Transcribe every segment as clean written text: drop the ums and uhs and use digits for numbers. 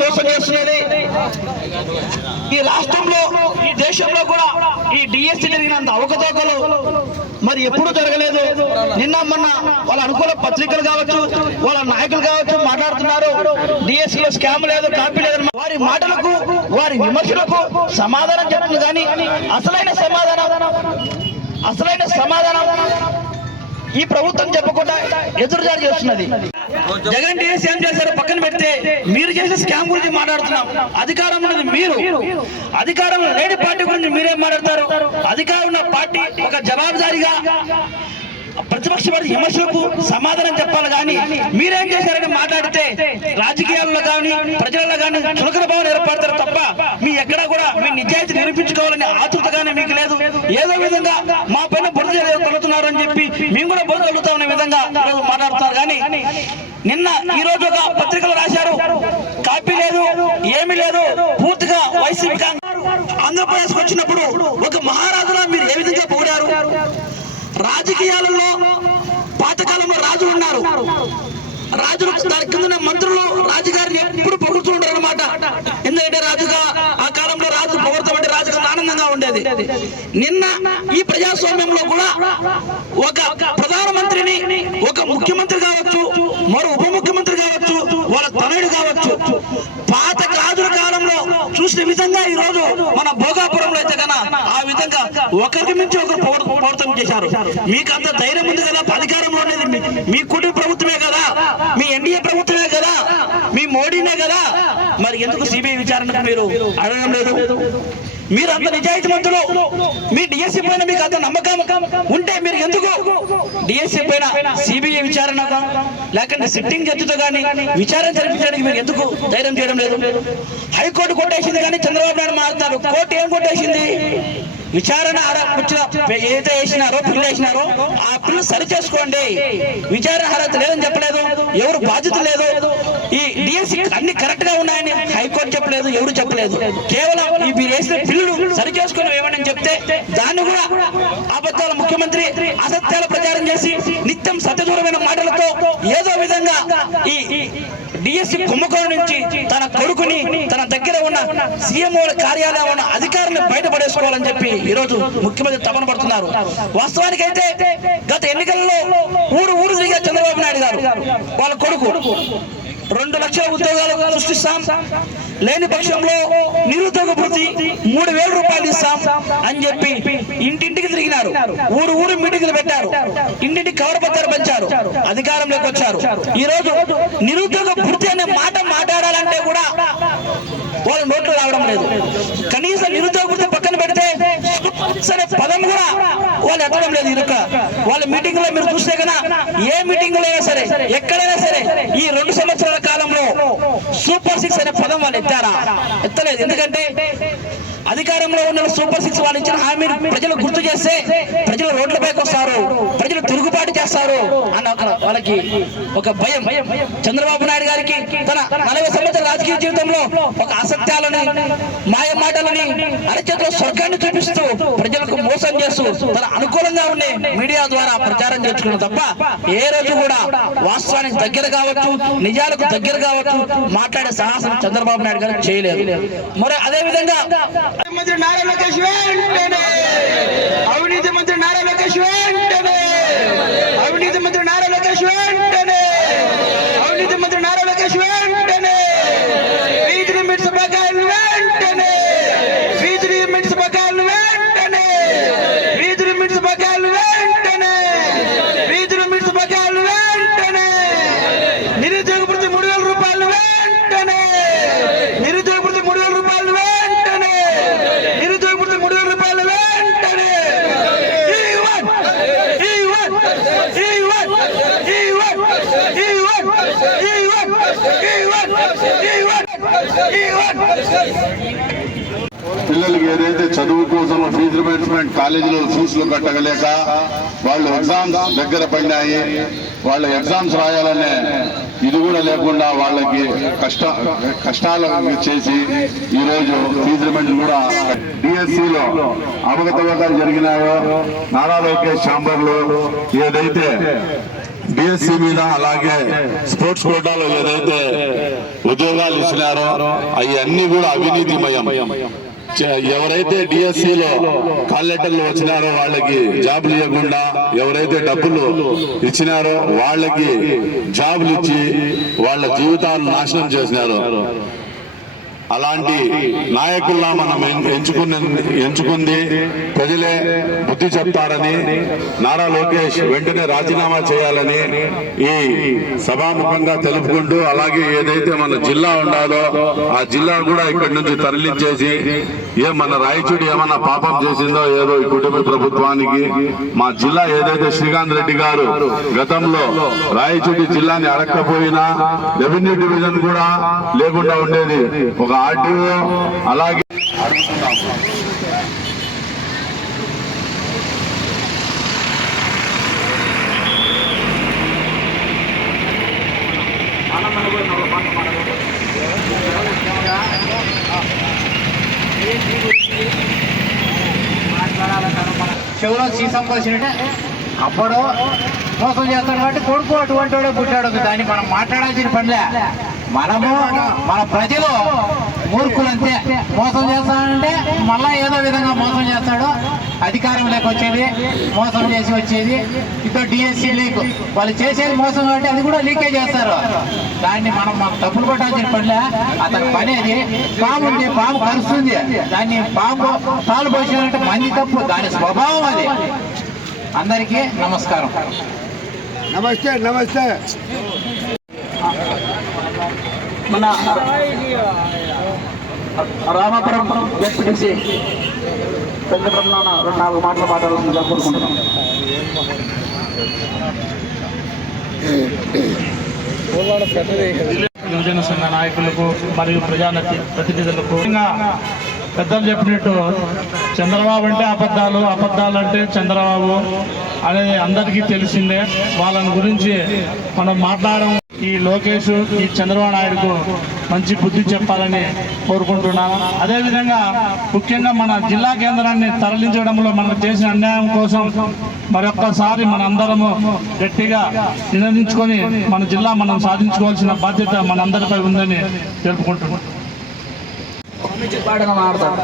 మోసం చేస్తున్నది ఈ రాష్ట్రంలో ఈ దేశంలో కూడా ఈ డిఎస్సి జరిగినంత అవకతవకలు మరి ఎప్పుడు జరగలేదు. నిన్న మొన్న వాళ్ళ అనుకూల పత్రికలు కావచ్చు, వాళ్ళ నాయకులు కావచ్చు మాట్లాడుతున్నారు డిఎస్సిలో స్కామ్ లేదు, కాపీ లేదు. వారి మాటలకు వారి విమర్శలకు సమాధానం చెప్తుంది కానీ అసలైన సమాధానం ఈ ప్రభుత్వం చెప్పకుండా ఎదురుదాడి చేస్తున్నది. జగన్ డిఎస్సి ఏం చేశారు పక్కన పెడితే మీరు చేసే స్కామ్ గురించి మాట్లాడుతున్నాం. అధికారం ఉన్నది మీరు, అధికారం లేని పార్టీ గురించి మీరేం మాట్లాడతారు? అధికారం ఉన్న పార్టీ ఒక జవాబుదారీగా ప్రతిపక్ష విమర్శలకు సమాధానం చెప్పాలి కానీ మీరేం చేశారని మాట్లాడితే రాజకీయాల్లో కానీ ప్రజల్లో కానీ చులకన భావన ఏర్పడతారు తప్ప మీ ఎక్కడా కూడా మీ నిజాయితీ నిరూపించుకోవాలని ఆతృతగానే మీకు లేదు. ఏదో విధంగా మా పైన బురద కొలుతున్నారు అని చెప్పి మేము కూడా బురద కొలుతామనే విధంగా మాట్లాడుతున్నారు. కానీ నిన్న ఈ రోజు ఒక పత్రికలు రాశారు, కాపీ లేదు, ఏమీ లేదు, పూర్తిగా వైసీపీ ఆంధ్రప్రదేశ్ వచ్చినప్పుడు ఒక మహారాజులా మీరు ఏ విధంగా పోరారు? రాజకీయాలలో పాతకాలంలో రాజులు ఉన్నారు, రాజులు దాని కింద మంత్రులు రాజుగారిని ఎప్పుడు పొగుడుతూ ఉంటారు అనమాట. ఎందుకంటే రాజుగా ఆ కాలంలో రాజు పొగడతాం అంటే రాజుగా ఆనందంగా ఉండేది. నిన్న ఈ ప్రజాస్వామ్యంలో కూడా ఒక ప్రధానమంత్రిని, ఒక ముఖ్యమంత్రి కావచ్చు, మరో ఉప ముఖ్యమంత్రి కావచ్చు, వాళ్ళ తనయుడు కావచ్చు, పాత రాజుల కాలంలో చూసిన విధంగా ఈ రోజు మన భోగాపురంలో అయితే కన్నా ఆ విధంగా ఒకరికి మించి ఒకరు పౌరతం చేశారు. మీకు అంత ధైర్యం ఉంది కదా, అధికారంలో ఉండేది మీ కుటుంబ ప్రభుత్వమే కదా, మీ ఎన్డీఏ ప్రభుత్వమే కదా, మీ మోడీనే కదా, మరి ఎందుకు సిబిఐ విచారణకు మీరు అడగడం లేదు? మీరు అంత నిజాయితీమంతులు, మీ డిఎస్సి పైన మీకు అంత నమ్మకం ఉంటే మీరు ఎందుకు డిఎస్సి పైన సిబిఐ విచారణ లేకుంటే సిట్టింగ్ జడ్జితో కానీ విచారణ జరిపించడానికి మీరు ఎందుకు ధైర్యం చేయడం లేదు? హైకోర్టు కొట్టేసింది కానీ చంద్రబాబు నాయుడు మాట్లాడతారు. కోర్టు ఏం కొట్టేసింది? విచారణ ఏదైతే వేసినారో పిల్లలు వేసినారో ఆ పిల్లలు సరి చేసుకోండి, విచారణ అర్హత లేదని చెప్పలేదు, ఎవరు బాధ్యత లేదు. ఈ డిఎస్సి అన్ని కరెక్ట్ గా ఉన్నాయని హైకోర్టు చెప్పలేదు, ఎవరు చెప్పలేదు. కేవలం మీరు వేసిన పిల్లలు సరి చేసుకుని ఏమని చెప్తే దాన్ని కూడా అబద్ధాల ముఖ్యమంత్రి అసత్యాల ప్రచారం చేసి నిత్యం సత్యదూరమైన మాటలతో ఏదో విధంగా ఈ డిఎస్సి కుంభకోణం నుంచి తన కొడుకుని తన దగ్గర ఉన్న సీఎం కార్యాలయం ఉన్న అధికారులను బయటపడేసుకోవాలని చెప్పి ఈ రోజు ముఖ్యమంత్రి తపన పడుతున్నారు. వాస్తవానికి అయితే గత ఎన్నికల్లో ఊరు తిరిగే చంద్రబాబు నాయుడు గారు వాళ్ళ కొడుకు 2 లక్షల ఉద్యోగాలు సృష్టిస్తాం, లేని పక్షంలో నిరుద్యోగ భృతి 3,000 రూపాయలు ఇస్తాం అని చెప్పి ఇంటింటికి తిరిగినారు. ఊరు మీటింగ్లు పెట్టారు, ఇంటింటికి కవర్ పత్రాలు పెంచారు, అధికారంలోకి వచ్చారు. ఈ రోజు నిరుద్యోగ భృతి అనే మాట మాట్లాడాలంటే కూడా వాళ్ళ నోట్లు రావడం లేదు. కనీసం నిరుద్యోగ భృతి పక్కన పెడితే సరే పదం కూడా వాళ్ళు ఎత్తడం లేదు. ఇరుక వాళ్ళ మీటింగ్ లో మీరు చూస్తే కన్నా ఏ మీటింగ్ లో అయినా సరే ఎక్కడైనా సరే ఈ 2 సంవత్సరాల కాలంలో సూపర్ 6 అనే పదం వాళ్ళు ఎత్తారా? ఎత్తలేదు. ఎందుకంటే అధికారంలో ఉన్న సూపర్ 6 వాళ్ళు ఇచ్చిన హామీని ప్రజలు గుర్తు చేస్తే ప్రజలు రోడ్లపైకి వస్తారు, ప్రజలు తిరుగుబాటు చేస్తారు అన్న వాళ్ళకి ఒక భయం. చంద్రబాబు నాయుడు గారికి తన 40 సంవత్సరాల రాజకీయ జీవితంలో ఒక అసత్యాలని మాయ మాటలని అరచేతిలో స్వర్గాన్ని చూపిస్తూ ప్రజలకు మోసం చేస్తూ తన అనుకూలంగా ఉండే మీడియా ద్వారా ప్రచారం చేసుకున్న తప్ప ఏ రోజు కూడా వాస్తవానికి దగ్గర కావచ్చు, నిజాలకు దగ్గర కావచ్చు మాట్లాడే సాహసం చంద్రబాబు నాయుడు గారు చేయలేదు. మరి అదే విధంగా మంత్రి నారా లోకేష్ వెంటనే, అవినీతి మంత్రి నారా లోకేష్ వెంటనే, అవినీతి మంత్రి నారా లోకేష్ వెంటనే, అవినీతి మంత్రి నారా లోకేష్ వెంటనే, ఫీజు లిమిట్స్ బకాయిలు వెంటనే, ఫీజు లిమిట్స్ బకాయిలు వెంటనే, ఫీజు లిమిట్స్ బకాయిలు వెంటనే, ఫీజు లిమిట్స్ బకాయిలు వెంటనే, నిరుద్యోగ భృతి 3,000 రూపాయలు వెంటనే, నిరుద్యోగ భృతి 3,000 రూపాయలు వెంటనే, నిరుద్యోగ భృతి 3,000 రూపాయలు వెంటనే. పిల్లలకి ఏదైతే చదువు కోసం ఫీజు రియంబర్స్మెంట్ కాలేజీలో ఫీజులు కట్టగలేక వాళ్ళు ఎగ్జామ్స్ దగ్గర పడినాయి, వాళ్ళ ఎగ్జామ్స్ రాయాలనే ఇది కూడా లేకుండా వాళ్ళకి కష్టాలు చేసి ఈరోజు ఫీజు రిమెంట్ కూడా డిఎస్సిలో అవకతవకలు జరిగినాయో నారా లోకేష్ ఛాంబర్లో ఏదైతే డిఎస్సి మీద అలాగే స్పోర్ట్స్ కోటాలో ఏదైతే ఉద్యోగాలు ఇచ్చినారో అవన్నీ కూడా అవినీతిమయం. ఎవరైతే డిఎస్సిలో కాల్ లెటర్లు వచ్చినారో వాళ్ళకి జాబులు ఇవ్వకుండా, ఎవరైతే డబ్బులు ఇచ్చినారో వాళ్ళకి జాబులు ఇచ్చి వాళ్ళ జీవితాలను నాశనం చేసినారో అలాంటి నాయకుల్లా మనం ఎంచుకుంది ప్రజలే బుద్ధి చెప్తారని, నారా లోకేష్ వెంటనే రాజీనామా చేయాలని ఈ సభాముఖంగా తెలుపుకుంటూ, అలాగే ఏదైతే మన జిల్లా ఉండాలో ఆ జిల్లా కూడా ఇక్కడి నుంచి తరలించేసి మన రాయచూడి ఏమన్నా పాపం చేసిందో ఏదో ఈ కుటుంబ ప్రభుత్వానికి మా జిల్లా ఏదైతే శ్రీకాంత్ రెడ్డి గారు గతంలో రాయచూడి జిల్లాని అడక్కపోయినా రెవెన్యూ డివిజన్ కూడా లేకుండా ఉండేది, ఒక ఆర్టీఓ అలాగే చెవులో సీసం పోసినట్టే అప్పుడు మోసం చేస్తాడు కాబట్టి కొడుకు అటువంటి వాడే పుట్టాడు. దాన్ని మనం మాట్లాడాల్సిన పనిలే. మనము మన ప్రజలు మూర్ఖులంతే. మోసం చేస్తానంటే మళ్ళా ఏదో విధంగా మోసం చేస్తాడు. అధికారం లేకొచ్చేది మోసం చేసి వచ్చేది. ఇప్పుడు డిఎస్సి లీక్ వాళ్ళు చేసేది మోసం కాబట్టి అది కూడా లీకే చేస్తారు. దాన్ని మనం తప్పులు కొట్టాల్సిన పనిలే. అతని పని అది. పాము ఉంది, పాము కలుస్తుంది, దాన్ని పాము పాలు పోసినంటే మంది తప్పు, దాని స్వభావం అది. అందరికీ నమస్కారం. నమస్తే నమస్తే. మన రామాపురం జెడ్పీటీసీ వెంకటరమణ 4 మాటలు మాట్లాడాల్సిందిగా కోరుకుంటున్నాం. యువజన సంఘ నాయకులకు మరియు ప్రజాప్రతినిధులకు పెద్దలు చెప్పినట్టు చంద్రబాబు అంటే అబద్ధాలు, అబద్ధాలు అంటే చంద్రబాబు అనేది అందరికీ తెలిసిందే. వాళ్ళని గురించి మనం మాట్లాడడం, ఈ లోకేష్ ఈ చంద్రబాబు నాయుడుకు మంచి బుద్ధి చెప్పాలని కోరుకుంటున్నాను. అదేవిధంగా ముఖ్యంగా మన జిల్లా కేంద్రాన్ని తరలించడంలో మనకు చేసిన అన్యాయం కోసం మరొక్కసారి మనందరము గట్టిగా నినదించుకొని మన జిల్లా మనం సాధించుకోవాల్సిన బాధ్యత మనందరిపై ఉందని తెలుపుకుంటున్నాం. పాడన మాడతాడు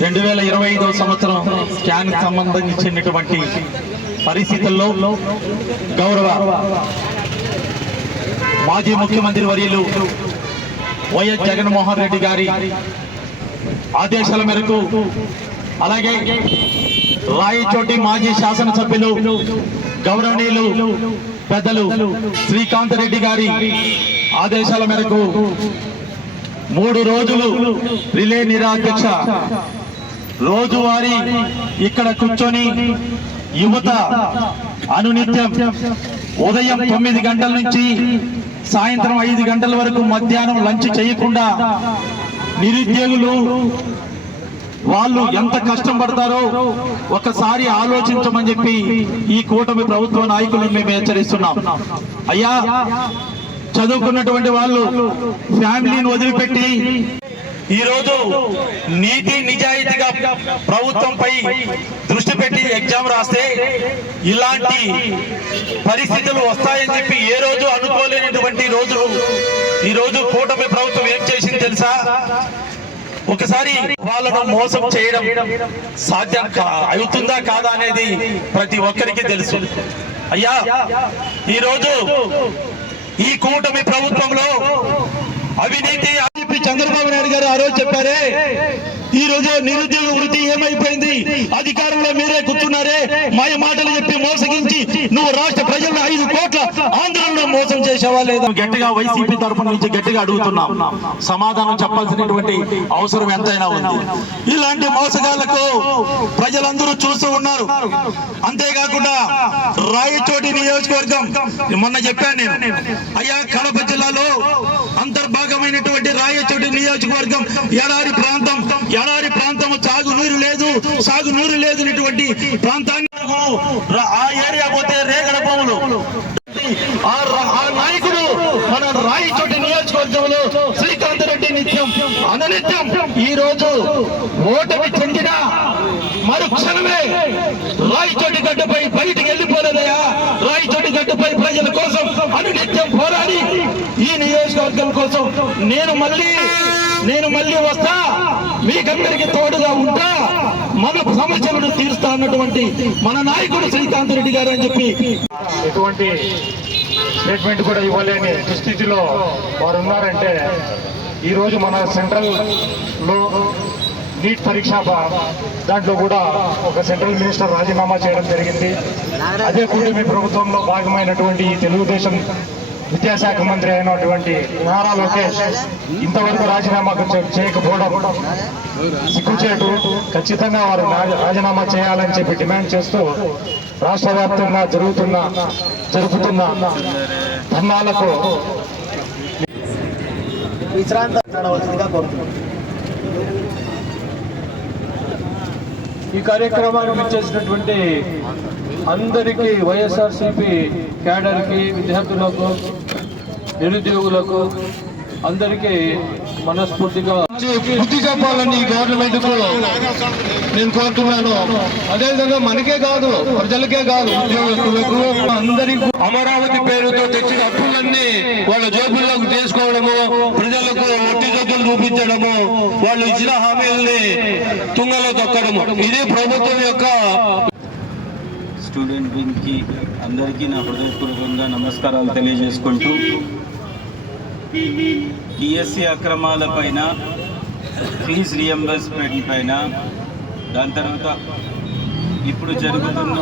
2025వ సంవత్సరం స్కాన్ సంబంధించినటువంటి పరిస్థితుల్లో గౌరవ మాజీ ముఖ్యమంత్రి వర్యులు వైఎస్ జగన్మోహన్ రెడ్డి గారి ఆదేశాల మేరకు, అలాగే రాయచోటి మాజీ శాసనసభ్యులు గౌరవనీయులు పెద్దలు శ్రీకాంత్ రెడ్డి గారి ఆదేశాల మేరకు 3 రోజులు రిలే నిరాధ్యక్ష రోజువారీ ఇక్కడ కూర్చొని యువత అనునిత్యం ఉదయం 9 గంటల నుంచి సాయంత్రం 5 గంటల వరకు మధ్యాహ్నం లంచ్ చేయకుండా నిరుద్యోగులు వాళ్ళు ఎంత కష్టం పడతారో ఒకసారి ఆలోచించమని చెప్పి ఈ కూటమి ప్రభుత్వ నాయకులను మేము హెచ్చరిస్తున్నాం. అయ్యా, చదువుకున్నటువంటి వాళ్ళు ఫ్యామిలీని వదిలిపెట్టి ఈరోజు నీతి నిజాయితీగా ప్రభుత్వంపై దృష్టి పెట్టి ఎగ్జామ్ రాస్తే ఇలాంటి పరిస్థితులు వస్తాయని చెప్పి ఏ రోజు అనుకోలేనటువంటి రోజు ఈ రోజు కూటమి ప్రభుత్వం ఏం చేసింది తెలుసా? ఒకసారి వాళ్ళను మోసం చేయడం సాధ్యం అవుతుందా కాదా అనేది ప్రతి ఒక్కరికి తెలుసు. అయ్యా, ఈరోజు ఈ కూటమి ప్రభుత్వంలో అవినీతి చంద్రబాబు నాయుడు గారు ఆ రోజు చెప్పారే, ఈ రోజు నిరుద్యోగ వృత్తి ఏమైపోయింది? అధికారంలో మీరే కూర్చున్నారే, మాయ మాటలు చెప్పి మోసగించి నువ్వు రాష్ట్ర ప్రజలను 5 కోట్ల ఆందోళన మోసం చేసావా లేదా? గట్టిగా వైసీపీ తరఫున నుంచి గట్టిగా అడుగుతున్నాం. సమాధానం చెప్పాల్సినటువంటి అవసరం ఎంతైనా ఉంది. ఇలాంటి మోసగాళ్లకు ప్రజలందరూ చూస్తూ ఉన్నారు. అంతేకాకుండా రాయచోటి నియోజకవర్గం మొన్న చెప్పాను నేను, అయ్యా కడప జిల్లాలో అంతర్భాగ భాగమైనటువంటి రాయచోటి నియోజకవర్గం ఎడారి ప్రాంతం సాగునీరు లేదునటువంటి ప్రాంతాన్ని ఆ ఏరియా పోతే రేగడ భూములు ఆ నాయకుడు మన రాయచోటి నియోజకవర్గంలో శ్రీకాంత్ రెడ్డి అనునిత్యం ఈ రోజు ఓటమి చెందిన మరుక్షణమే రాయచోటి గడ్డపై బయటికి వెళ్ళిపోలేదయా. రాయచోటి గడ్డపై ప్రజల కోసం అనునిత్యం పోరాడి ఈ నియోజకవర్గం కోసం నేను మళ్ళీ వస్తా, మీకందరికి తోడుగా ఉంటా, మన సమస్యలను తీరుస్తా అన్నటువంటి మన నాయకుడు శ్రీకాంత్ రెడ్డి గారు అని చెప్పి ఎటువంటి స్టేట్మెంట్ కూడా ఇవ్వలేని దుస్థితిలో వారు ఉన్నారంటే ఈరోజు మన సెంట్రల్ లో నీట్ పరీక్ష దాంట్లో కూడా ఒక సెంట్రల్ మినిస్టర్ రాజీనామా చేయడం జరిగింది. అదే కూటమి ప్రభుత్వంలో భాగమైనటువంటి ఈ తెలుగుదేశం విద్యాశాఖ మంత్రి అయినటువంటి నారా లోకేష్ ఇంతవరకు రాజీనామా చేయకపోవడం సిగ్గుచేటు. ఖచ్చితంగా వారు రాజీనామా చేయాలని చెప్పి డిమాండ్ చేస్తూ రాష్ట్ర వ్యాప్తంగా జరుపుతున్న ధర్నాలకు ఈ కార్యక్రమానికి ఇచ్చేసినటువంటి అందరికీ వైఎస్ఆర్సీపీ క్యాడర్కి, విద్యార్థులకు, నిరుద్యోగులకు అందరికీ మనస్ఫూర్తిగా బుద్ధి చెప్పాలని గవర్నమెంట్ కు నేను కోరుతున్నాను. అదేవిధంగా మనకే కాదు, ప్రజలకే కాదు, ఉద్యోగస్తులకు అందరికీ అమరావతి పేరుతో తెచ్చిన అప్పులన్నీ వాళ్ళ జోబుల్లోకి తీసుకోవడము, ప్రజలకు ఒట్టి జోబులు చూపించడము, వాళ్ళు ఇచ్చిన హామీల్ని తుంగలో తొక్కడము, ఇది ప్రభుత్వం యొక్క. స్టూడెంట్ వింగ్కి అందరికీ నా హృదయపూర్వకంగా నమస్కారాలు తెలియజేసుకుంటూ, డిఎస్సి అక్రమాల పైన, ఫీజు రియంబర్స్మెంట్ పైన, దాని తర్వాత ఇప్పుడు జరుగుతున్న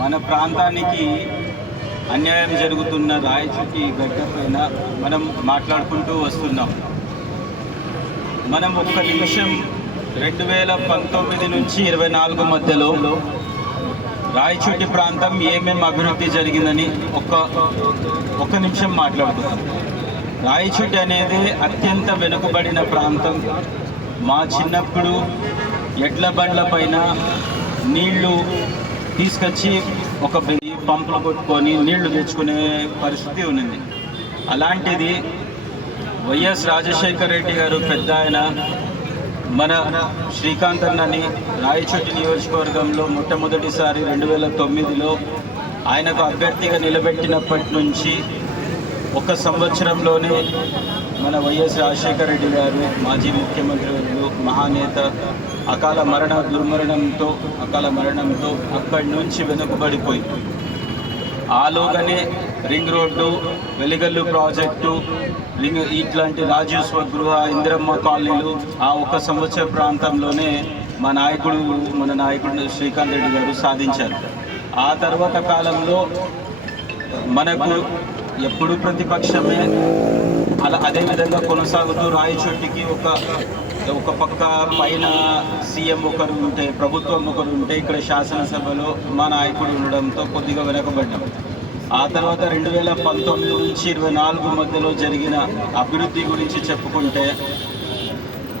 మన ప్రాంతానికి అన్యాయం జరుగుతున్న రాయచోటి గడ్డ పైన మనం మాట్లాడుకుంటూ వస్తున్నాం. మనం ఒక్క నిమిషం 2019 నుంచి 24 మధ్యలో రాయచోటి ప్రాంతం ఏమేమి అభివృద్ధి జరిగిందని ఒక్క నిమిషం మాట్లాడుతున్నాం. రాయచోటి అనేది అత్యంత వెనుకబడిన ప్రాంతం. మా చిన్నప్పుడు ఎడ్ల బండ్ల పైన నీళ్లు తీసుకొచ్చి ఒక పంపులు కొట్టుకొని నీళ్లు తెచ్చుకునే పరిస్థితి ఉన్నది. అలాంటిది వైఎస్ రాజశేఖర రెడ్డి గారు పెద్ద ఆయన మన శ్రీకాంత్ అన్నని రాయచోటి నియోజకవర్గంలో మొట్టమొదటిసారి 2009లో ఆయనకు అభ్యర్థిగా నిలబెట్టినప్పటి నుంచి ఒక సంవత్సరంలోనే మన వైఎస్ రాజశేఖర రెడ్డి గారు, మాజీ ముఖ్యమంత్రి, మహానేత, అకాల మరణంతో అక్కడి నుంచి వెనుకబడిపోయి ఆలోగానే రింగ్ రోడ్డు, వెలిగల్లు ప్రాజెక్టు, ఇట్లాంటి రాజీవ్ స్వగృహ, ఇందిరమ్మ కాలనీలు ఆ ఒక సంవత్సర ప్రాంతంలోనే మన నాయకుడు శ్రీకాంత్ రెడ్డి గారు సాధించారు. ఆ తర్వాత కాలంలో మనకు ఎప్పుడు ప్రతిపక్షమే అదేవిధంగా కొనసాగుతూ రాయచోటికి ఒక పక్క పైన సీఎం ఒకరు ఉంటే, ప్రభుత్వం ఒకరు ఉంటే, ఇక్కడ శాసనసభలో మా నాయకుడు ఉండడంతో కొద్దిగా వెనకబడ్డాం. ఆ తర్వాత 2019 నుంచి 24 మధ్యలో జరిగిన అభివృద్ధి గురించి చెప్పుకుంటే,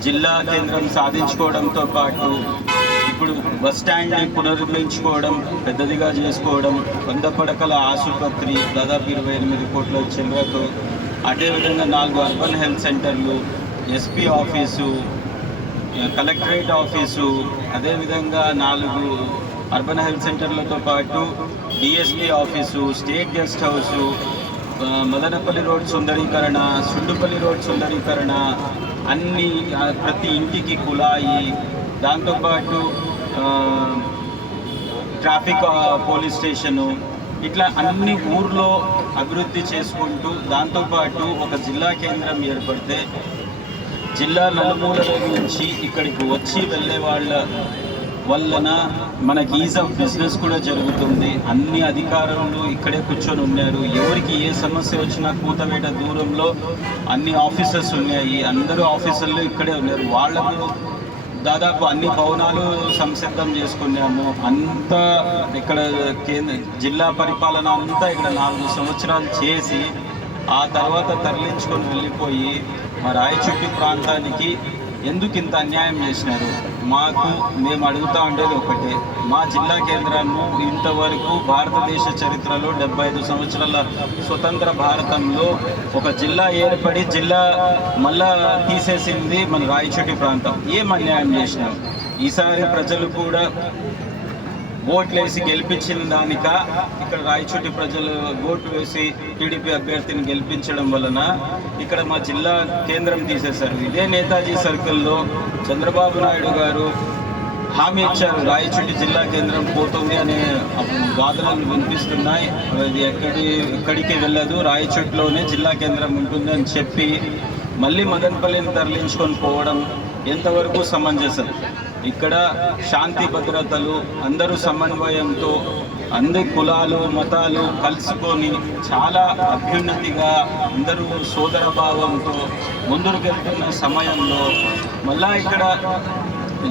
జిల్లా కేంద్రం సాధించుకోవడంతో పాటు ఇప్పుడు బస్ స్టాండ్ని పునర్నిర్మించుకోవడం, పెద్దదిగా చేసుకోవడం, 100 పడకల ఆసుపత్రి, దాదాపు 28 కోట్ల చిల్లరకు, అదేవిధంగా 4 అర్బన్ హెల్త్ సెంటర్లు, ఎస్పీ ఆఫీసు, కలెక్టరేట్ ఆఫీసు, అదేవిధంగా 4 అర్బన్ హెల్త్ సెంటర్లతో పాటు DSP office, state guest house, Madanapalle road సుందరీకరణ, సుండుపల్లి రోడ్ సుందరీకరణ, అన్ని ప్రతి ఇంటికి కుళాయి, దాంతోపాటు ట్రాఫిక్ పోలీస్ స్టేషను, ఇట్లా అన్ని ఊర్లో అభివృద్ధి చేసుకుంటూ, దాంతోపాటు ఒక జిల్లా కేంద్రం ఏర్పడితే జిల్లా నలుమూలల నుంచి ఇక్కడికి వచ్చి వెళ్ళే వాళ్ళ వలన మనకి ఈజ్ ఆఫ్ బిజినెస్ కూడా జరుగుతుంది. అన్ని అధికారులు ఇక్కడే కూర్చొని ఉన్నారు. ఎవరికి ఏ సమస్య వచ్చినా కూతవేట దూరంలో అన్ని ఆఫీసర్స్ ఉన్నాయి. అందరూ ఆఫీసర్లు ఇక్కడే ఉన్నారు. వాళ్లకు దాదాపు అన్ని భవనాలు సంసిద్ధం చేసుకున్నాము. అంతా ఇక్కడ జిల్లా పరిపాలన అంతా ఇక్కడ 4 సంవత్సరాలు చేసి ఆ తర్వాత తరలించుకొని వెళ్ళిపోయి మా రాయచోటి ప్రాంతానికి ఎందుకు ఇంత అన్యాయం చేసినారు? మేము అడుగుతూ ఉండేది ఒకటే, మా జిల్లా కేంద్రాన్ని ఇంతవరకు భారతదేశ చరిత్రలో 75 సంవత్సరాల స్వతంత్ర భారతంలో ఒక జిల్లా ఏర్పడి జిల్లా మళ్ళా తీసేసింది మన రాయచోటి ప్రాంతం. ఏం అన్యాయం చేసినారు? ఈసారి ప్రజలు కూడా ఓట్లేసి గెలిపించిన దానిక ఇక్కడ రాయచోటి ప్రజలు ఓటు వేసి టీడీపీ అభ్యర్థిని గెలిపించడం వలన ఇక్కడ మా జిల్లా కేంద్రం తీసేశారు. ఇదే నేతాజీ సర్కిల్లో చంద్రబాబు నాయుడు గారు హామీ ఇచ్చారు, రాయచోటి జిల్లా కేంద్రం పోతుంది అనే వాదనలు వినిపిస్తున్నాయి. అది ఎక్కడికి వెళ్ళదు, రాయచోటిలోనే జిల్లా కేంద్రం ఉంటుందని చెప్పి మళ్ళీ మదనపల్లిని తరలించుకొని పోవడం ఎంతవరకు సమంజసం? ఇక్కడ శాంతి భద్రతలు అందరూ సమన్వయంతో అందరి కులాలు మతాలు కలుసుకొని చాలా అభ్యున్నతిగా అందరూ సోదర భావంతో ముందుకెళ్తున్న సమయంలో మళ్ళా ఇక్కడ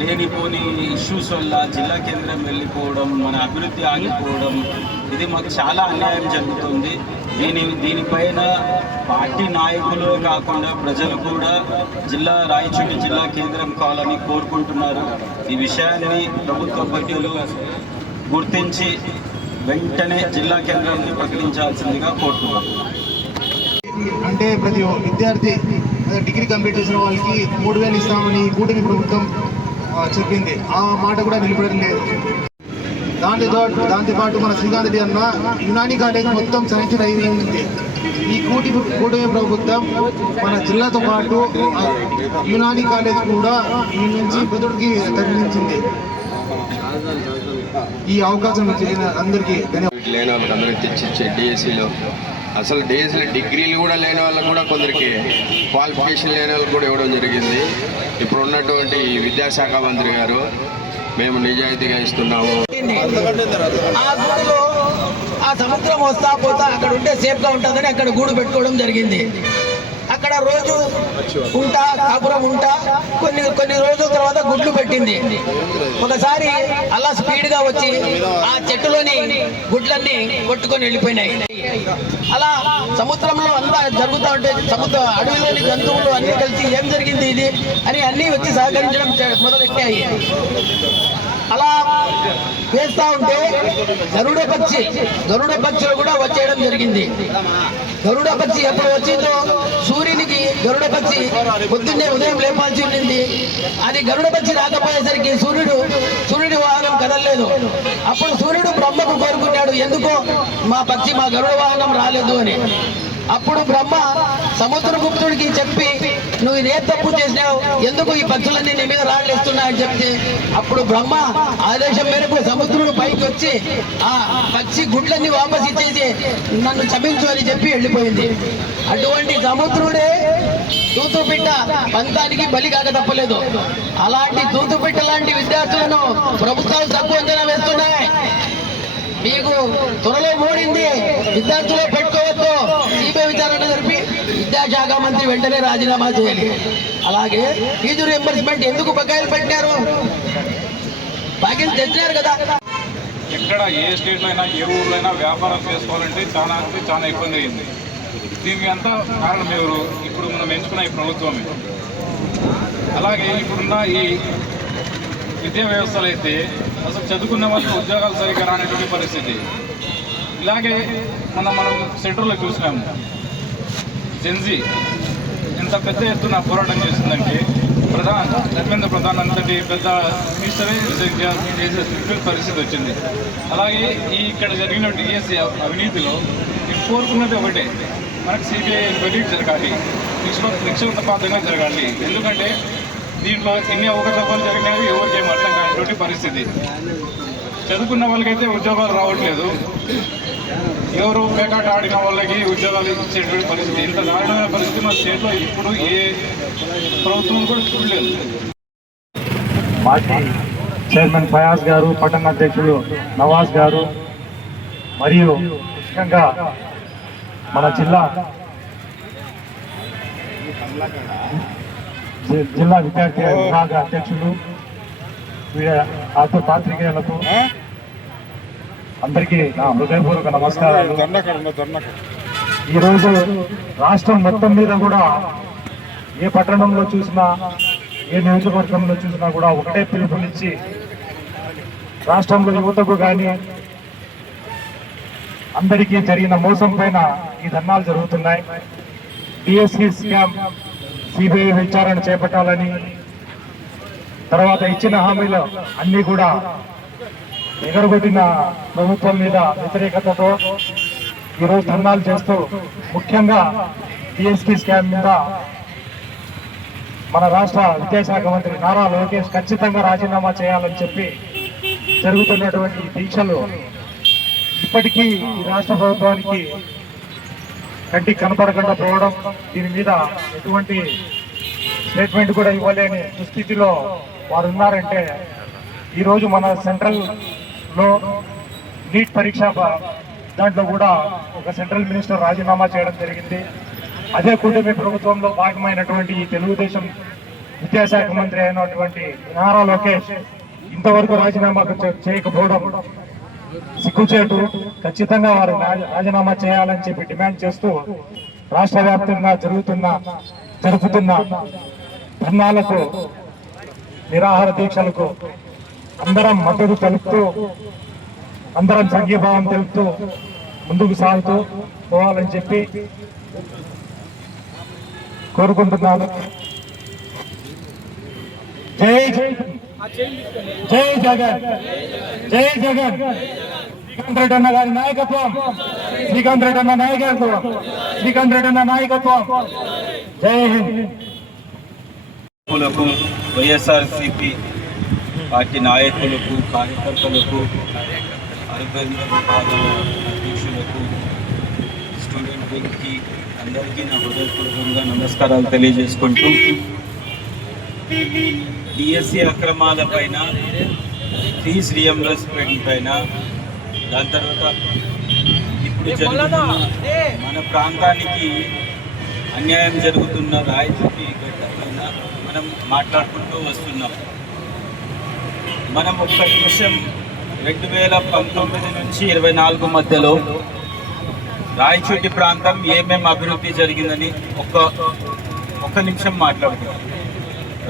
లేనిపోని ఇష్యూస్ వల్ల జిల్లా కేంద్రం వెళ్ళిపోవడం, మన అభివృద్ధి ఆగిపోవడం, ఇది మాకు చాలా అన్యాయం జరుగుతుంది. దీనిపైన పార్టీ నాయకులు కాకుండా ప్రజలు కూడా రాయచోటి జిల్లా కేంద్రం కావాలని కోరుకుంటున్నారు. ఈ విషయాన్ని ప్రభుత్వ పార్టీలు గుర్తించి వెంటనే జిల్లా కేంద్రాన్ని ప్రకటించాల్సిందిగా కోరుతున్నాం. అంటే ప్రతి విద్యార్థి డిగ్రీ కంప్లీట్ చేసిన వాళ్ళకి 3000 ఇస్తామని కూటమి ప్రభుత్వం చెప్పింది. ఆ మాట కూడా నిలబడడం లేదు. దాంతోపాటు మన శ్రీకాంత్ రెడ్డి అన్న యునాని కాలేజ్ మొత్తం శాంక్షన్ అయింది. ఈ కూటమి ప్రభుత్వం మన జిల్లాతో పాటు యునాని కాలేజ్ కూడా ఈ నుంచి బెదుడికి తరలించింది. ఈ అవకాశం అందరికీ ధన్యవాదాలు. లేని వాళ్ళకి అందరికీ తెచ్చిచ్చే డిఎస్సిలో అసలు డిఎస్సీలో డిగ్రీలు కూడా లేని వాళ్ళకు కూడా కొందరికి క్వాలిఫికేషన్ లేని వాళ్ళకి కూడా ఇవ్వడం జరిగింది. ఇప్పుడు ఉన్నటువంటి విద్యాశాఖ మంత్రి గారు మేము నిజాయితీగా ఇస్తున్నాము. ఆ సముద్రం వస్తా పోతా అక్కడ ఉంటే సేఫ్గా ఉంటుందని అక్కడ గూడు పెట్టుకోవడం జరిగింది. అక్కడ రోజు ఉంటా కాపురం ఉంటా కొన్ని రోజుల తర్వాత గుడ్లు పెట్టింది. ఒకసారి అలా స్పీడ్గా వచ్చి ఆ చెట్టులోని గుడ్లన్నీ కొట్టుకొని వెళ్ళిపోయినాయి. అలా సముద్రంలో అంతా జరుగుతూ ఉంటే అడవిలోని జంతువులు అన్ని కలిసి ఏం జరిగింది ఇది అని అన్నీ వచ్చి సహకరించడం మొదలెట్టాయి. అలా వేస్తా ఉంటే గరుడ పక్షులు కూడా వచ్చేయడం జరిగింది. గరుడ పక్షి ఎప్పుడు వచ్చిందో సూర్యునికి గరుడ పక్షి పొద్దున్నే ఉదయం లేపాల్సి ఉండింది. అది గరుడ పక్షి రాకపోయేసరికి సూర్యుడి వాహనం కదలలేదు. అప్పుడు సూర్యుడు బ్రహ్మకు కోరుకున్నాడు, ఎందుకో మా గరుడ వాహనం రాలేదు అని. అప్పుడు బ్రహ్మ సముద్రగుప్తుడికి చెప్పి, నువ్వు ఇదే తప్పు చేసినావు, ఎందుకు ఈ పక్షులన్నీ నీ మీద రాళ్ళేస్తున్నాయని చెప్తే అప్పుడు బ్రహ్మ ఆదేశం మేరకు సముద్రుడు పైకి వచ్చి ఆ పక్షి గుడ్లన్నీ వాపస్ ఇచ్చేసి నన్ను క్షమించు అని చెప్పి వెళ్ళిపోయింది. అటువంటి సముద్రుడే తూతుపిట్ట పంతానికి బలి కాక తప్పలేదు. అలాంటి తూతుపిట్ట లాంటి విద్యార్థులను ప్రభుత్వాలు తక్కువ అంచనా వేస్తున్నాయి. మీకు త్వరలో మూడింది, విద్యార్థులు పెట్టుకోవద్దు. సిబిఐ విచారణ జరిపి విద్యాశాఖ మంత్రి వెంటనే రాజీనామా చేయాలి. అలాగే ఫీజు రియంబర్స్మెంట్ ఎందుకు బకాయిలు పెట్టినారు? బాకీలు తెచ్చినారు కదా. ఎక్కడ ఏ స్టేట్లో అయినా ఏ ఊర్లో అయినా వ్యాపారం చేసుకోవాలంటే చాలా ఇబ్బంది అయింది. దీనికి అంతా కారణం ఎవరు? ఇప్పుడు మనం ఎంచుకున్న ఈ ప్రభుత్వమే. అలాగే ఇప్పుడున్న ఈ విద్యా వ్యవస్థలు అయితే అసలు చదువుకున్న వాళ్ళకి ఉద్యోగాలు సరిగ్గా రానటువంటి పరిస్థితి. ఇలాగే మనం సెంటర్లో చూసినాము. జెన్జీ ఎంత పెద్ద ఎత్తున పోరాటం చేస్తుందంటే ధర్మేంద్ర ప్రధాన్ అంతటి పెద్ద మినిస్టరే చేసే పరిస్థితి వచ్చింది. అలాగే ఇక్కడ జరిగిన డిఎస్సి అవినీతిలో కోరుకున్నది ఒకటే, మనకు సిబిఐ ఎంక్వైరీ జరగాలి, నిక్షిప్తపాతంగా జరగాలి. ఎందుకంటే దీంట్లో ఎన్ని అవకతవకలు జరిగినాయి ఎవరికి ఏం అర్థం కానటువంటి పరిస్థితి. చదువుకున్న వాళ్ళకైతే ఉద్యోగాలు రావట్లేదు, ఎవరు పేకాట ఆడిన వాళ్ళకి ఉద్యోగాలు ఇచ్చేటువంటి పరిస్థితి. ఇంత దారుణమైన పరిస్థితి మన స్టేట్లో ఇప్పుడు ఏ ప్రభుత్వం కూడా చూడలేదు. పార్టీ చైర్మన్ ఫయాజ్ గారు, పట్టణ అధ్యక్షులు నవాజ్ గారు, మరియు ముఖ్యంగా మన జిల్లా విద్యార్థి విభాగ అధ్యక్షులు, పాత్రికేయులకు అందరికీ నా హృదయపూర్వక నమస్కారాలు. ఈరోజు రాష్ట్రం మొత్తం మీద కూడా ఏ పట్టణంలో చూసినా ఏ నియోజకవర్గంలో చూసినా కూడా ఒకటే పిలుపునిచ్చి రాష్ట్రంలో యువతకు కానీ అందరికీ జరిగిన మోసం పైన ఈ ధర్నాలు జరుగుతున్నాయి. డిఎస్సి స్కామ్ సిబిఐ విచారణ చేపట్టాలని, తర్వాత ఇచ్చిన హామీలు అన్ని కూడా ఎగరగొట్టిన ప్రభుత్వం మీద వ్యతిరేకతతో ఈరోజు ధర్నాలు చేస్తూ ముఖ్యంగా డిఎస్సి స్కామ్ మీద మన రాష్ట్ర విద్యాశాఖ మంత్రి నారా లోకేష్ ఖచ్చితంగా రాజీనామా చేయాలని చెప్పి జరుగుతున్నటువంటి దీక్షలు ఇప్పటికీ ఈ రాష్ట్ర ప్రభుత్వానికి కంటికి కనపడకుండా పోవడం, దీని మీద ఎటువంటి స్టేట్మెంట్ కూడా ఇవ్వలేని దుస్థితిలో వారు ఉన్నారంటే, ఈరోజు మన సెంట్రల్లో నీట్ పరీక్ష దాంట్లో కూడా ఒక సెంట్రల్ మినిస్టర్ రాజీనామా చేయడం జరిగింది. అదే కూటమి ప్రభుత్వంలో భాగమైనటువంటి ఈ తెలుగుదేశం విద్యాశాఖ మంత్రి అయినటువంటి నారా లోకేష్ ఇంతవరకు రాజీనామా చేయకపోవడం సిగ్గుచేటు. ఖచ్చితంగా వారు రాజీనామా చేయాలని చెప్పి డిమాండ్ చేస్తూ రాష్ట్ర వ్యాప్తంగా జరుపుతున్న ధర్నాలకు, నిరాహార దీక్షలకు అందరం మద్దతు తెలుపుతూ, అందరం సంఘీభావం తెలుపుతూ ముందుకు సాగుతూ పోవాలని చెప్పి కోరుకుంటున్నాను. జై జై జై జగన్, జై జగన్. శ్రీకాంత్ రెడ్డి అన్న గారి నాయకత్వం, శ్రీకాంత్ రెడ్డి అన్న నాయకత్వం, శ్రీకాంత్ రెడ్డి అన్న నాయకత్వం. జై హింద్. వైఎస్ఆర్సీపీ పార్టీ నాయకులకు, కార్యకర్తలకు, అనుబంధ విభాగాల అధ్యక్షులకు, స్టూడెంట్ వింగ్కి అందరికీ నా హృదయపూర్వకంగా నమస్కారాలు తెలియజేసుకుంటూ, డిఎస్సి అక్రమాల పైన, ఫీజ్ రియంబర్స్మెంట్ పైన, దాని తర్వాత ఇప్పుడు జరుగుతున్న మన ప్రాంతానికి అన్యాయం జరుగుతున్న రాయచూటి గడ్డ పైన మనం మాట్లాడుకుంటూ వస్తున్నాం. మనం ఒక్క నిమిషం 2019 నుంచి 24 మధ్యలో రాయచూటి ప్రాంతం ఏమేమి అభివృద్ధి జరిగిందని ఒక్క నిమిషం మాట్లాడుతున్నాం.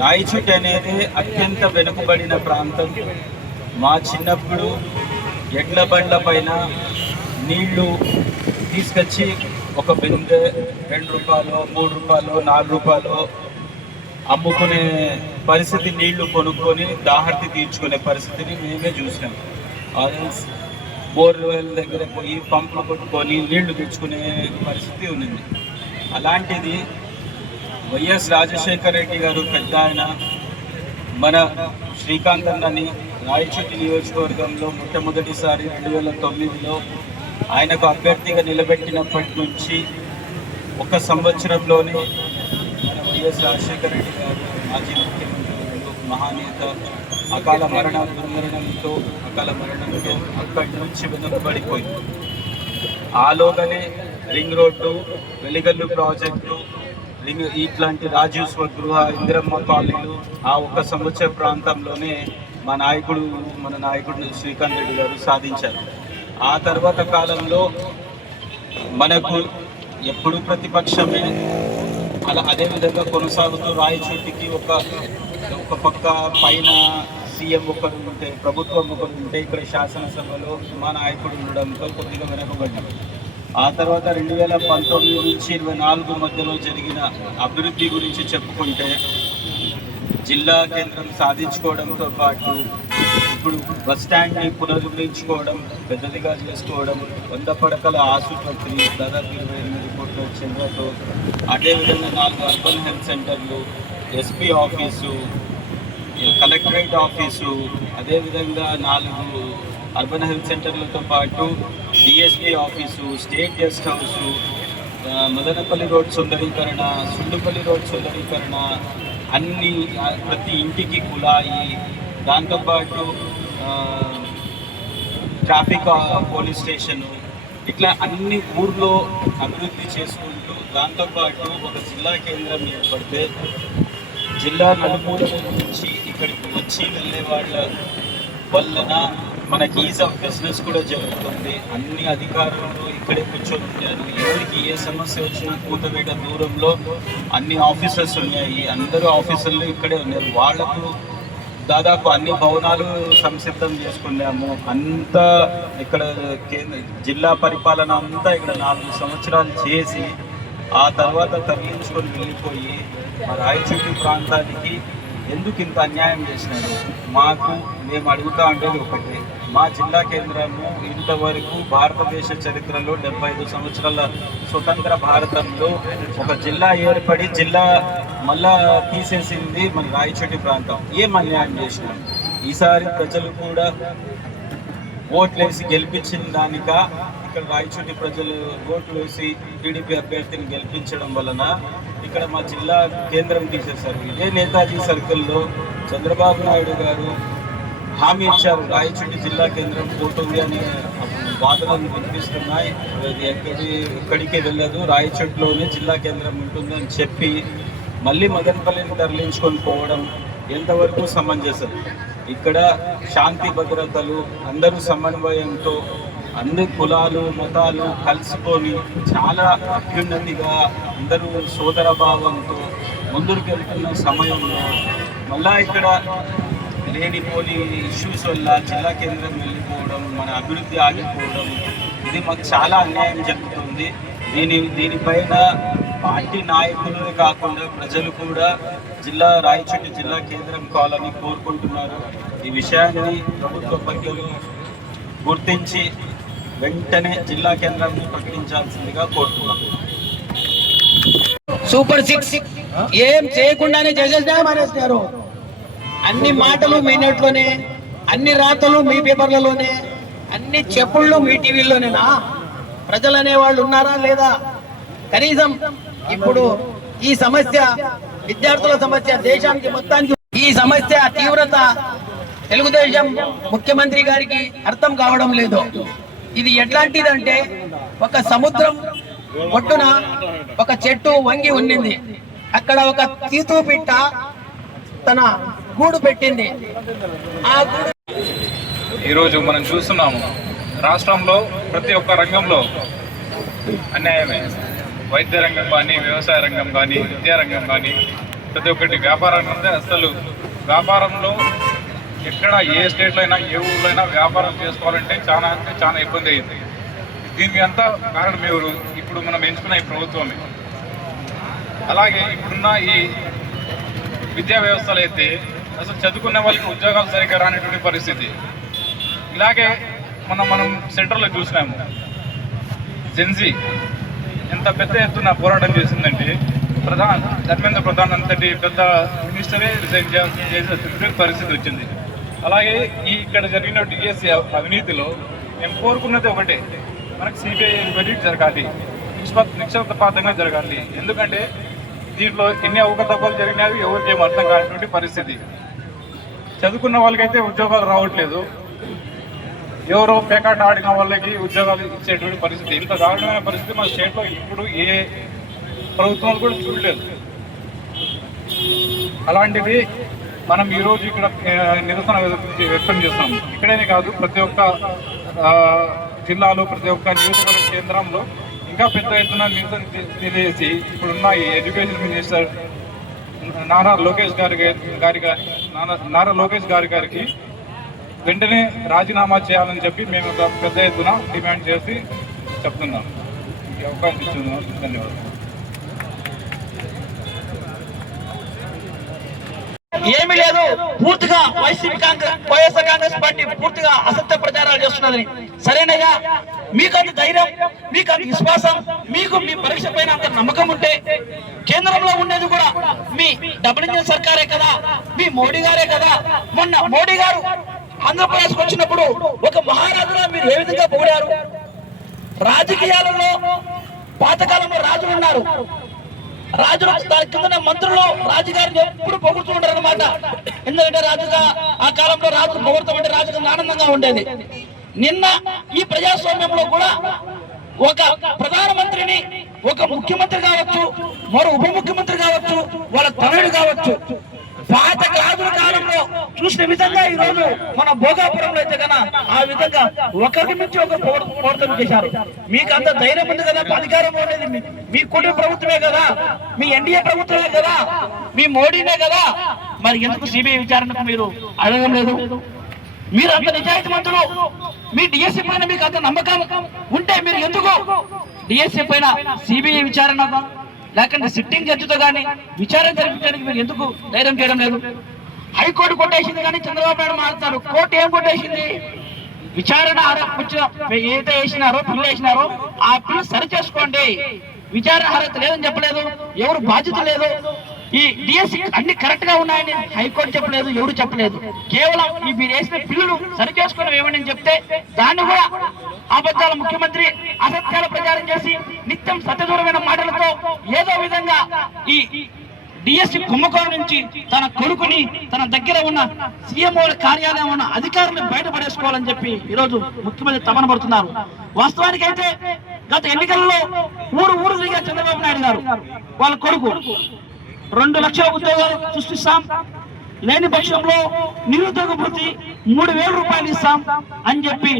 రాయచూటి అనేది అత్యంత వెనుకబడిన ప్రాంతం. మా చిన్నప్పుడు ఎడ్ల బండ్ల పైన నీళ్లు తీసుకొచ్చి ఒక బిందె 2 రూపాయలు, 3 రూపాయలు, 4 రూపాయలు అమ్ముకునే పరిస్థితి, నీళ్లు కొనుక్కొని దాహర్తి తీర్చుకునే పరిస్థితిని మేమే చూసాం. బోర్వెల్ దగ్గర పోయి పంపులు కొట్టుకొని నీళ్లు తెచ్చుకునే పరిస్థితి ఉన్నది. అలాంటిది వైఎస్ రాజశేఖర రెడ్డి గారు పెద్ద ఆయన మన శ్రీకాంత్ అన్నని రాయచూటి నియోజకవర్గంలో మొట్టమొదటిసారి 2009లో ఆయనకు అభ్యర్థిగా నిలబెట్టినప్పటి నుంచి 1 సంవత్సరంలోనే మన వైఎస్ రాజశేఖర రెడ్డి గారు మాజీ ముఖ్యమంత్రి, మహానేత అకాల మరణంతో అక్కడి నుంచి వెనుకబడిపోయింది. ఆలోగానే రింగ్ రోడ్డు, వెలిగల్లు ప్రాజెక్టు, ఇట్లాంటి రాజీవ్ స్వగృహ, ఇందిరమ్మ కాలనీలు ఆ 1 సంవత్సర ప్రాంతంలోనే మన నాయకుడు శ్రీకాంత్ రెడ్డి గారు సాధించారు. ఆ తర్వాత కాలంలో మనకు ఎప్పుడు ప్రతిపక్షమే, అదేవిధంగా కొనసాగుతూ రాయచూటికి ఒక పక్క పైన సీఎం ఒకరు ఉంటే, ప్రభుత్వం ఒకరు ఉంటే, ఇక్కడ శాసనసభలో మా నాయకుడు ఉండడంతో కొద్దిగా వెనకబడ్డాం. ఆ తర్వాత 2019 నుంచి 24 మధ్యలో జరిగిన అభివృద్ధి గురించి చెప్పుకుంటే, జిల్లా కేంద్రం సాధించుకోవడంతో పాటు ఇప్పుడు బస్టాండ్ని పునర్నిర్మించుకోవడం, పెద్దదిగా చేసుకోవడం, 100 పడకల ఆసుపత్రి, దాదాపు 28 కోట్ల చిల్లరతో, అదేవిధంగా 4 అర్బన్ హెల్త్ సెంటర్లు, ఎస్పీ ఆఫీసు, కలెక్టరేట్ ఆఫీసు, అదేవిధంగా 4 అర్బన్ హెల్త్ సెంటర్లతో పాటు DSP office, state guest house, Madanapalle road సుందరీకరణ, సుండుపల్లి రోడ్ సుందరీకరణ, అన్ని ప్రతి ఇంటికి కుళాయి, దాంతోపాటు ట్రాఫిక్ పోలీస్ స్టేషను, ఇట్లా అన్ని ఊర్లో అభివృద్ధి చేసుకుంటూ, దాంతోపాటు ఒక జిల్లా కేంద్రం ఏర్పడితే జిల్లా నలుమూల నుంచి ఇక్కడికి వచ్చి వెళ్ళే వాళ్ళ వలన మనకి ఈజ్ ఆఫ్ బిజినెస్ కూడా జరుగుతుంది. అన్ని అధికారులు ఇక్కడే కూర్చొని ఉంటారు. ఎవరికి ఏ సమస్య వచ్చినా కూతవేట దూరంలో అన్ని ఆఫీసర్స్ ఉన్నాయి. అందరూ ఆఫీసర్లు ఇక్కడే ఉన్నారు. వాళ్లకు దాదాపు అన్ని భవనాలు సంసిద్ధం చేసుకున్నాము. అంతా ఇక్కడ జిల్లా పరిపాలన అంతా ఇక్కడ 4 సంవత్సరాలు చేసి ఆ తర్వాత తరలించుకొని వెళ్ళిపోయి రాయచోటి ప్రాంతానికి ఎందుకు ఇంత అన్యాయం చేసినారు? మేము అడుగుతా ఉండేది ఒకటి, మా జిల్లా కేంద్రము ఇంతవరకు భారతదేశ చరిత్రలో 75 సంవత్సరాల స్వతంత్ర భారతంలో ఒక జిల్లా ఏర్పడి జిల్లా మళ్ళా తీసేసింది మన రాయచోటి ప్రాంతం. ఏం అన్యాయం చేసినారు? ఈసారి ప్రజలు కూడా ఓట్లేసి గెలిపించిన దానిక ఇక్కడ రాయచోటి ప్రజలు ఓట్లు వేసి టీడీపీ అభ్యర్థిని గెలిపించడం వలన ఇక్కడ మా జిల్లా కేంద్రం తీసేశారు. ఇదే నేతాజీ సర్కిల్లో చంద్రబాబు నాయుడు గారు హామీ ఇచ్చారు, రాయచోటి జిల్లా కేంద్రం పోతుంది అని వాదనలు వినిపిస్తున్నాయి. అది ఎక్కడికి వెళ్ళదు, రాయచోటిలోనే జిల్లా కేంద్రం ఉంటుందని చెప్పి మళ్ళీ మదనపల్లిని తరలించుకొని పోవడం ఎంతవరకు సమంజసం? ఇక్కడ శాంతి భద్రతలు అందరూ సమన్వయంతో అన్ని కులాలు మతాలు కలుసుకొని చాలా అత్యున్నతిగా అందరూ సోదర భావంతో ముందుకు వెళ్తున్న సమయంలో మళ్ళా ఇక్కడ లేనిపోని ఇష్యూస్ వల్ల జిల్లా కేంద్రం వెళ్ళిపోవడం, మన అభివృద్ధి ఆగిపోవడం, ఇది మాకు చాలా అన్యాయం జరుగుతుంది. దీనిపైన పార్టీ నాయకులే కాకుండా ప్రజలు కూడా రాయచోటి జిల్లా కేంద్రం కావాలని కోరుకుంటున్నారు. ఈ విషయాన్ని ప్రభుత్వ పెద్దలు గుర్తించి వెంటనే జిల్లా కేంద్రాన్ని ప్రకటించాల్సిందిగా కోరుతున్నాం. సూపర్ 6 ఏం చేయకుండానే చేసేసినారు. అన్ని మాటలు మీ నోట్లోనే, అన్ని రాతలు మీ పేపర్లలోనే, అన్ని చెప్పుళ్ళు మీ టీవీల్లోనేనా? ప్రజలు అనేవాళ్ళు ఉన్నారా లేదా? కనీసం ఇప్పుడు ఈ సమస్య విద్యార్థుల సమస్య దేశానికి మొత్తానికి, ఈ సమస్య తీవ్రత తెలుగుదేశం ముఖ్యమంత్రి గారికి అర్థం కావడం లేదు. ఇది ఎట్లాంటిదంటే ఒక సముద్రం ఒడ్డున ఒక చెట్టు వంగి ఉండింది, అక్కడ ఒక తీతు పిట్ట తన గూడు పెట్టింది. ఆ గూడు ఈరోజు మనం చూస్తున్నాము, రాష్ట్రంలో ప్రతి ఒక్క రంగంలో అన్యాయమే. వైద్య రంగం కానీ, వ్యవసాయ రంగం కానీ, విద్యారంగం కానీ, ప్రతి ఒక్కటి వ్యాపార రంగం. అసలు వ్యాపారంలో ఎక్కడ ఏ స్టేట్లో అయినా ఏ ఊళ్ళో అయినా వ్యాపారం చేసుకోవాలంటే చాలా ఇబ్బంది అయింది. దీనికి అంతా కారణం ఎవరు? ఇప్పుడు మనం ఎంచుకున్న ఈ ప్రభుత్వమే. అలాగే ఇప్పుడున్న ఈ విద్యా వ్యవస్థలు అయితే అసలు చదువుకునే వాళ్ళకి ఉద్యోగాలు సరిగ్గా రానటువంటి పరిస్థితి. ఇలాగే మనం సెంటర్లో చూసినాము, జెన్జీ ఎంత పెద్ద ఎత్తున పోరాటం చేసిందంటే ధర్మేంద్ర ప్రధాన్ అంతటి పెద్ద మినిస్టరే రిజైన్ చేసే పరిస్థితి వచ్చింది. అలాగే ఇక్కడ జరిగిన డిఎస్సి అవినీతిలో మేము కోరుకున్నది ఒకటే, మనకు సిబిఐ ఎంక్వైరీ జరగాలి, నిష్పక్షపాతంగా జరగాలి. ఎందుకంటే దీంట్లో ఎన్ని అవకతవకలు జరిగినాయి ఎవరికి ఏం అర్థం కానటువంటి పరిస్థితి. చదువుకున్న వాళ్ళకైతే ఉద్యోగాలు రావట్లేదు, ఎవరో పేకాట ఆడిన వాళ్ళకి ఉద్యోగాలు ఇచ్చేటువంటి పరిస్థితి. ఇంత దారుణమైన పరిస్థితి మన స్టేట్లో ఇప్పుడు ఏ ప్రభుత్వాలు కూడా చూడలేదు. అలాంటివి మనం ఈరోజు ఇక్కడ నిరసన వ్యక్తం చేస్తాం. ఇక్కడనే కాదు, ప్రతి ఒక్క జిల్లాలో ప్రతి ఒక్క నియోజకవర్గ కేంద్రంలో ఇంకా పెద్ద ఎత్తున నిరసన తెలియజేసి ఇప్పుడున్న ఈ ఎడ్యుకేషన్ మినిస్టర్ నారా లోకేష్ గారికి వెంటనే రాజీనామా చేయాలని చెప్పి మేము పెద్ద ఎత్తున డిమాండ్ చేసి చెప్తున్నాం. ఈ అవకాశం ఇచ్చినందుకు ధన్యవాదాలు. ఏమీ లేదు, పూర్తిగా వైఎస్ఆర్ కాంగ్రెస్ పార్టీ పూర్తిగా అసత్య ప్రచారాలు చేస్తున్నదని. సరేనయ్యా, మీకు అంత ధైర్యం, మీకు అంత విశ్వాసం, మీకు మీ పరీక్ష పైన అంత నమ్మకం ఉంటే కేంద్రంలో ఉండేది కూడా మీ డబుల్ ఇంజిన్ సర్కారే కదా, మీ మోడీ గారే కదా. మొన్న మోడీ గారు ఆంధ్రప్రదేశ్కి వచ్చినప్పుడు ఒక మహారాజుగా మీరు ఏ విధంగా పొగిడారు? రాజకీయాలలో పాతకాలంలో రాజులు ఉన్నారు, రాజులు దాని కింద మంత్రులు రాజుగారిని ఎప్పుడు పొగుడుతూ ఉంటారు అనమాట. ఎందుకంటే రాజుగా ఆ కాలంలో రాజులు పొగుడతామంటే రాజుగా ఆనందంగా ఉండేది. నిన్న ఈ ప్రజాస్వామ్యంలో కూడా ఒక ప్రధానమంత్రిని, ఒక ముఖ్యమంత్రి కావచ్చు, మరో ఉప ముఖ్యమంత్రి కావచ్చు, వాళ్ళ తనయుడు కావచ్చు, పాత రాజుల కాలంలో చూసిన విధంగా ఈ రోజు మన భోగాపురంలో అయితే కన్నా ఆ విధంగా ఒకరికి మించి ఒక పోరాటం చేశారు. మీకు అంత ధైర్యం ఉంది కదా, అధికారం అనేది మీ కుటుంబ ప్రభుత్వమే కదా, మీ ఎన్డీఏ ప్రభుత్వమే కదా, మీ మోడీనే కదా, మరి ఎందుకు సిబిఐ విచారణకు మీరు అడగడం లేదు? మీరు అంత నిజాయితీ మంత్రులు, మీ డిఎస్సీ పైన మీకు అంత నమ్మకం ఉంటే మీరు ఎందుకు డిఎస్సీ పైన సిబిఐ విచారణ లేకుంటే సిట్టింగ్ జడ్జితో కానీ విచారణ జరిపించడానికి మీరు ఎందుకు ధైర్యం చేయడం లేదు? హైకోర్టు కొట్టేసింది కానీ చంద్రబాబు నాయుడు మారుతారు. కోర్టు ఏం కొట్టేసింది? విచారణ ఏదైతే వేసినారో పిల్లలు వేసినారో ఆ పిల్లలు సరి చేసుకోండి, విచారణ అర్హత లేదని చెప్పలేదు, ఎవరు బాధ్యత లేదు. ఈ డిఎస్సీ అన్ని కరెక్ట్ గా ఉన్నాయని హైకోర్టు చెప్పలేదు, ఎవరు చెప్పలేదు. కేవలం ఈ మీరు వేసిన పిల్లలు సరి చేసుకోవడం ఏమని చెప్తే దాన్ని కూడా అబద్ధాల ముఖ్యమంత్రి అసత్యాల ప్రచారం చేసి నిత్యం సత్యదూరమైన మాటలతో ఏదో విధంగా ఈ డిఎస్సీ కుంభకోణం నుంచి తన కొడుకుని తన దగ్గర ఉన్న సీఎంఓ కార్యాలయం ఉన్న అధికారులను బయటపడేసుకోవాలని చెప్పి ఈరోజు ముఖ్యమంత్రి తపన పడుతున్నారు. వాస్తవానికి అయితే గత ఎన్నికల్లో ఊరు తిరిగా చంద్రబాబు నాయుడు గారు వాళ్ళ కొడుకు 2 లక్షల ఉద్యోగాలు సృష్టిస్తాం, లేని పక్షంలో నిరుద్యోగ భృతి 3,000 రూపాయలు ఇస్తాం అని చెప్పి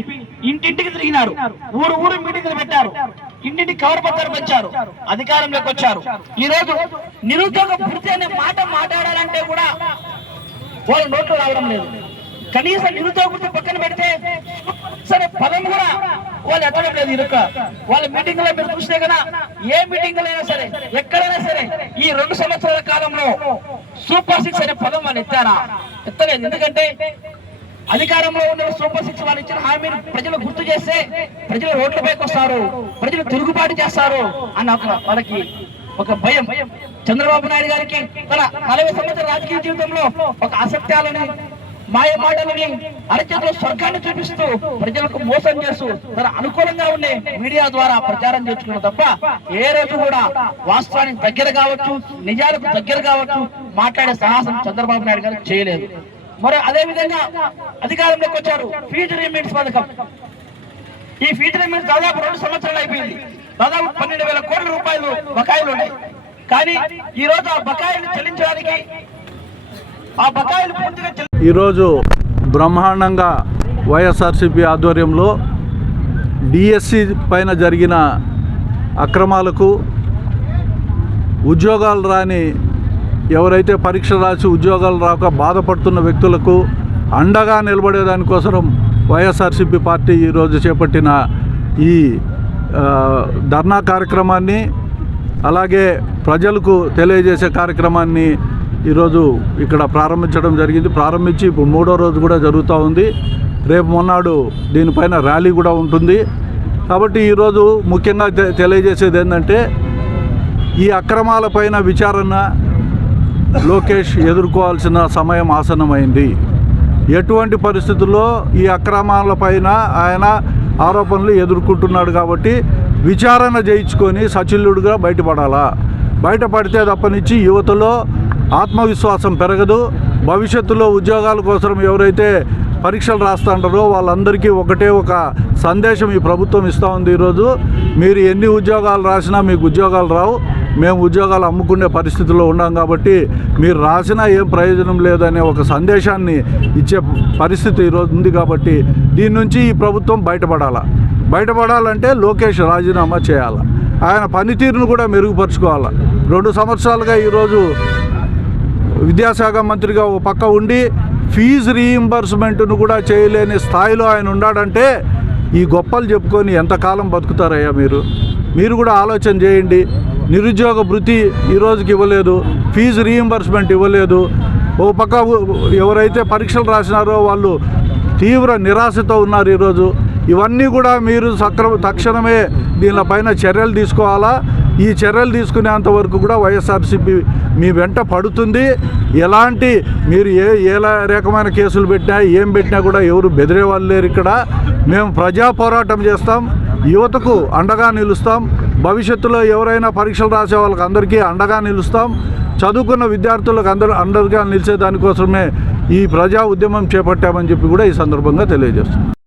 ఇంటింటికి తిరిగినారు. ఊరు మీటింగ్లు పెట్టారు, ఇంటింటికి కవర్ పత్రాలు పెంచారు, అధికారంలోకి వచ్చారు. ఈ రోజు నిరుద్యోగ భృతి అనే మాట మాట్లాడాలంటే కూడా వాళ్ళ నోట్లు రావడం లేదు. కనీసం నిరుద్యోగ భృతి పక్కన పెడితే సరే పదం కూడా వాళ్ళు ఎత్తడం లేదు. ఇరుక వాళ్ళ మీటింగ్ లో మీరు చూస్తే కదా, ఏ మీటింగ్ అయినా సరే ఎక్కడైనా సరే ఈ 2 సంవత్సరాల కాలంలో సూపర్ 6 అనే పదం వాళ్ళు ఎత్తారా? ఎత్తలేదు. ఎందుకంటే అధికారంలో ఉన్న సూపర్ 6 వాళ్ళు ఇచ్చిన హామీని ప్రజలు గుర్తు చేస్తే ప్రజలు రోడ్లపైకి వస్తారు, ప్రజలు తిరుగుబాటు చేస్తారు అన్న వాళ్ళకి ఒక భయం. చంద్రబాబు నాయుడు గారికి తన 40 సంవత్సరాల రాజకీయ జీవితంలో ఒక అసత్యాలని మాయ మాటలని అరచేతిలో స్వర్గాన్ని చూపిస్తూ ప్రజలకు మోసం చేస్తూ తన అనుకూలంగా ఉండే మీడియా ద్వారా ప్రచారం చేసుకున్న తప్ప ఏ రోజు కూడా వాస్తవానికి దగ్గర కావచ్చు, నిజాలకు దగ్గర కావచ్చు మాట్లాడే సాహసం చంద్రబాబు నాయుడు గారు చేయలేదు. మరి అదే విధంగా అధికారంలోకి వచ్చారు. ఫీజు రీమెంట్స్ పథకం. ఈ ఫీజు రీమెంట్స్ దాదాపు 2 సంవత్సరాలు అయిపోయింది. దాదాపు 12,000 కోట్ల రూపాయలు బకాయిలు ఉన్నాయి. కానీ ఈ రోజు ఆ బకాయిలు చెల్లించడానికి ఈరోజు బ్రహ్మాండంగా వైఎస్ఆర్సీపీ ఆధ్వర్యంలో డిఎస్సి పైన జరిగిన అక్రమాలకు, ఉద్యోగాలు రాని ఎవరైతే పరీక్ష రాసి ఉద్యోగాలు రాక బాధపడుతున్న వ్యక్తులకు అండగా నిలబడేదానికోసం వైఎస్ఆర్సీపీ పార్టీ ఈరోజు చేపట్టిన ఈ ధర్నా కార్యక్రమాన్ని, అలాగే ప్రజలకు తెలియజేసే కార్యక్రమాన్ని ఈరోజు ఇక్కడ ప్రారంభించడం జరిగింది. ప్రారంభించి ఇప్పుడు 3వ రోజు కూడా జరుగుతూ ఉంది. రేపు మొన్నాడు దీనిపైన ర్యాలీ కూడా ఉంటుంది. కాబట్టి ఈరోజు ముఖ్యంగా తెలియజేసేది ఏంటంటే, ఈ అక్రమాలపైన విచారణ లోకేష్ ఎదుర్కోవాల్సిన సమయం ఆసన్నమైంది. ఎటువంటి పరిస్థితుల్లో ఈ అక్రమాలపైన ఆయన ఆరోపణలు ఎదుర్కొంటున్నాడు కాబట్టి విచారణ చేయించుకొని సచిల్లుడుగా బయటపడాలా. బయటపడితే తప్పనిచ్చి యువతలో ఆత్మవిశ్వాసం పెరగదు. భవిష్యత్తులో ఉద్యోగాల కోసం ఎవరైతే పరీక్షలు రాస్తుంటారో వాళ్ళందరికీ ఒకటే ఒక సందేశం ఈ ప్రభుత్వం ఇస్తూ ఉంది. ఈరోజు మీరు ఎన్ని ఉద్యోగాలు రాసినా మీకు ఉద్యోగాలు రావు, మేము ఉద్యోగాలు అమ్ముకునే పరిస్థితిలో ఉన్నాం కాబట్టి మీరు రాసినా ఏం ప్రయోజనం లేదనే ఒక సందేశాన్ని ఇచ్చే పరిస్థితి ఈరోజు ఉంది. కాబట్టి దీని నుంచి ఈ ప్రభుత్వం బయటపడాలంటే లోకేష్ రాజీనామా చేయాలి. ఆయన పనితీరును కూడా మెరుగుపరుచుకోవాలి. 2 సంవత్సరాలుగా ఈరోజు విద్యాశాఖ మంత్రిగా ఒక పక్క ఉండి ఫీజు రీయింబర్స్మెంట్ను కూడా చేయలేని స్థాయిలో ఆయన ఉన్నాడంటే ఈ గొప్పలు చెప్పుకొని ఎంతకాలం బతుకుతారయ్యా మీరు కూడా ఆలోచన చేయండి. నిరుద్యోగ భృతి ఈరోజుకి ఇవ్వలేదు, ఫీజు రీయింబర్స్మెంట్ ఇవ్వలేదు. ఓ పక్క ఎవరైతే పరీక్షలు రాసినారో వాళ్ళు తీవ్ర నిరాశతో ఉన్నారు ఈరోజు. ఇవన్నీ కూడా మీరు తక్షణమే దీనిపైన చర్యలు తీసుకోవాలా. ఈ చర్యలు తీసుకునేంత వరకు కూడా వైఎస్ఆర్సీపీ మీ వెంట పడుతుంది. ఎలాంటి మీరు ఏ రకమైన కేసులు పెట్టినా ఏం పెట్టినా కూడా ఎవరు బెదిరే వాళ్ళు లేరు. ఇక్కడ మేము ప్రజా పోరాటం చేస్తాం, యువతకు అండగా నిలుస్తాం. భవిష్యత్తులో ఎవరైనా పరీక్షలు రాసే వాళ్ళకి అందరికీ అండగా నిలుస్తాం. చదువుకున్న విద్యార్థులకు అండగా నిలిచే దానికోసమే ఈ ప్రజా ఉద్యమం చేపట్టామని చెప్పి కూడా ఈ సందర్భంగా తెలియజేస్తాం.